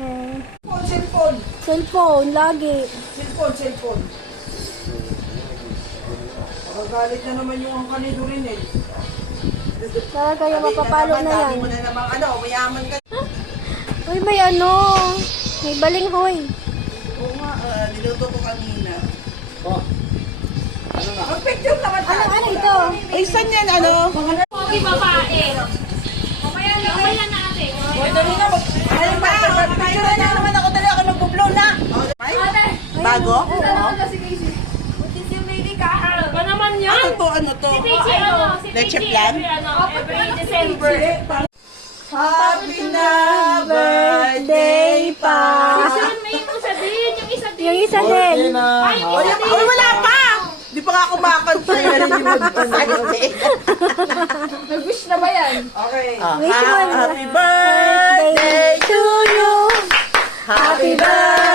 Cellphone. Cellphone, lagi. Cellphone. Magagalit na naman yung kanido rin eh. Para kayo mapapalo na yan. Dami mo na namang mayaman ka. Uy, may ano. May balinghoy. Oo nga, niluto ko kanina. Oh. Ano nga? Mag-picture naman tayo. Ano ito? Ay, saan yan? Pogi babae. Mamaya na natin. Dali na. Mag-picture na naman ako. Dali ako nag-blow na. Bago? Butis yung baby ka. Ano ba naman yan? Ano to? Si Pichi, ano? Si Leche Pichi, plan? every December. Happy na birthday pa! Susunod mo yung isa din. Yung isa din. Yung isa din. Ay, yung isa din. Ay, wala pa! Di pa nga kumakanta yun. Nag-wish na ba yan? Okay. Wish mo na. Happy birthday to you. Happy birthday